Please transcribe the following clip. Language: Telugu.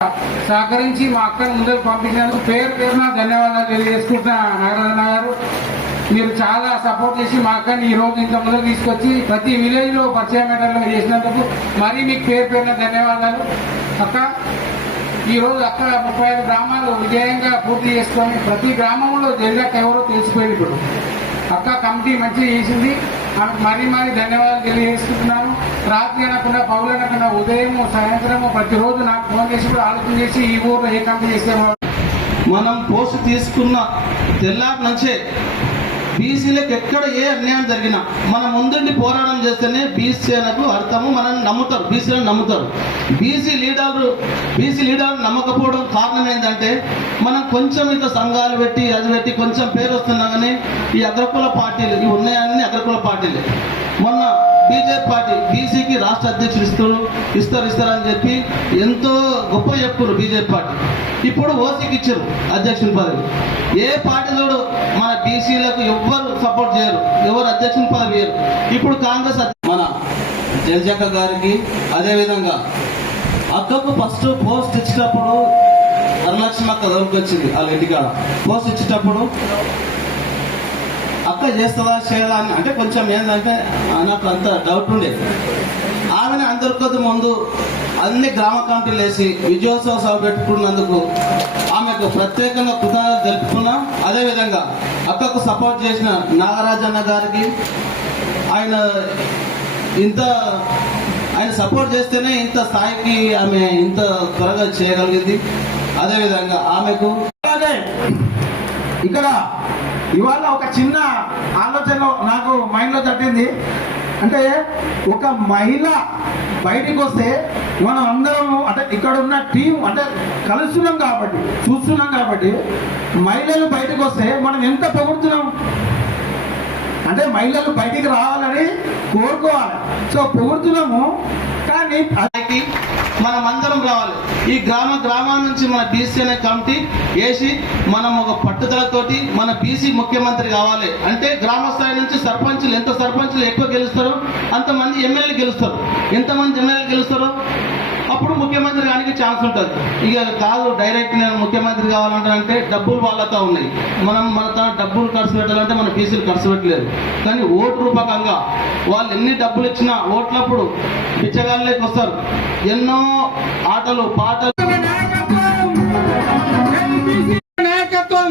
సహకరించి మా అక్కను ముందుకు పంపించినందుకు పేరు పేరున ధన్యవాదాలు తెలియజేసుకుంటున్నా. నాగరాజన్న గారు, మీరు చాలా సపోర్ట్ చేసి మా అక్కని ఈ రోజు ఇంత ముందుకు తీసుకొచ్చి ప్రతి విలేజ్ లో పరిచయం మేటర్లో చేసినందుకు మరీ మీకు పేరు పేరున ధన్యవాదాలు. అక్క, ఈ రోజు అక్క 35 గ్రామాలు విజయంగా పూర్తి చేసుకొని ప్రతి గ్రామంలో జరిగాక ఎవరో తెలిసిపోయింది. ఇప్పుడు అక్క కమిటీ మంచిగా చేసింది, మరీ ధన్యవాదాలు తెలియజేసుకుంటున్నాను. రాత్రి అనకుండా పౌలు అనకుండా ఉదయం సాయంత్రము ప్రతిరోజు నాకు ఫోన్ చేసి కూడా ఆలోచన చేసి ఈ ఊర్లో ఏ కమిటీ చేస్తే మనం పోస్ట్ తీసుకున్న తెల్లారి నుంచే బీసీలకు ఎక్కడ ఏ అన్యాయం జరిగినా మనం ముందుండి పోరాటం చేస్తేనే బీసీలకు అర్థము, మనల్ని నమ్ముతారు, బీసీలను నమ్ముతారు. బీసీ లీడర్లు నమ్మకపోవడం కారణం ఏంటంటే మనం కొంచెం ఇంకా సంఘాలు పెట్టి అది పెట్టి కొంచెం పేరు వస్తున్నా కానీ ఈ అగ్రకుల పార్టీలు ఇవి ఉన్నాయన్నీ అగ్రకుల పార్టీలే. మొన్న బీజేపీ పార్టీ బీసీకి రాష్ట్ర అధ్యక్షులు ఇస్తారని చెప్పి ఎంతో గొప్ప చెప్పురు బీజేపీ పార్టీ. ఇప్పుడు ఓసీకి ఇచ్చారు అధ్యక్షుని పదవి. ఏ పార్టీ చూడు మన బీసీలకు ఎవ్వరు సపోర్ట్ చేయరు, ఎవరు అధ్యక్షుని పదవి వేయరు. ఇప్పుడు కాంగ్రెస్ మన జయజక్క గారికి అదేవిధంగా అక్కకు ఫస్ట్ పోస్ట్ ఇచ్చేటప్పుడు వరలక్ష్మి అక్క దొరికొచ్చింది వాళ్ళ ఇంటికాడ. పోస్ట్ ఇచ్చేటప్పుడు అక్క చేస్తుందా చేయదా అని అంటే కొంచెం ఏంటంటే నాకు అంత డౌట్ ఉండేది. ఆమెను అందరికొద్ది ముందు అన్ని గ్రామ కమిటీలు వేసి విజయోత్సవ సభ పెట్టుకున్నందుకు ఆమెకు ప్రత్యేకంగా కృతజ్ఞతలు తెలుపుకున్నా. అదేవిధంగా అక్కకు సపోర్ట్ చేసిన నాగరాజన్న గారికి ఆయన సపోర్ట్ చేస్తేనే ఇంత స్థాయికి ఆమె ఇంత త్వరగా చేయగలిగింది. అదేవిధంగా ఆమెకు ఇక్కడ ఇవాళ ఒక చిన్న ఆలోచన నాకు మైండ్లో తట్టింది. అంటే ఒక మహిళ బయటికి వస్తే మనం అందరం అంటే ఇక్కడ ఉన్న టీం అంటే కలుస్తున్నాం కాబట్టి చూస్తున్నాం కాబట్టి మహిళలు బయటకు వస్తే మనం ఎంత పొగుడుతున్నాం అంటే మహిళలు బయటికి రావాలని కోరుకోవాలి. సో పొగుడుతున్నాము, కానీ మనం అందరం రావాలి. ఈ గ్రామాల నుంచి మన బీసీ అనే కమిటీ వేసి మనం ఒక పట్టుదలతోటి మన బీసీ ముఖ్యమంత్రి కావాలి అంటే గ్రామ స్థాయి నుంచి సర్పంచులు ఎంత సర్పంచులు ఎక్కువ గెలుస్తారో అంతమంది ఎమ్మెల్యే గెలుస్తారు. ఎంతమంది ఎమ్మెల్యే గెలుస్తారో అప్పుడు ముఖ్యమంత్రి కానికి ఛాన్స్ ఉంటుంది. ఇక కాదు డైరెక్ట్ నేను ముఖ్యమంత్రి కావాలంటే డబ్బులు వాళ్ళతో ఉన్నాయి. మన డబ్బులు ఖర్చు పెట్టాలంటే మన బీసీలు ఖర్చు పెట్టలేదు. కానీ ఓటు రూపకంగా వాళ్ళు ఎన్ని డబ్బులు ఇచ్చినా ఓట్లప్పుడు బిచ్చగాళ్ళకి వస్తారు. ఎన్నో ఆటలు పాటలు నాయకత్వం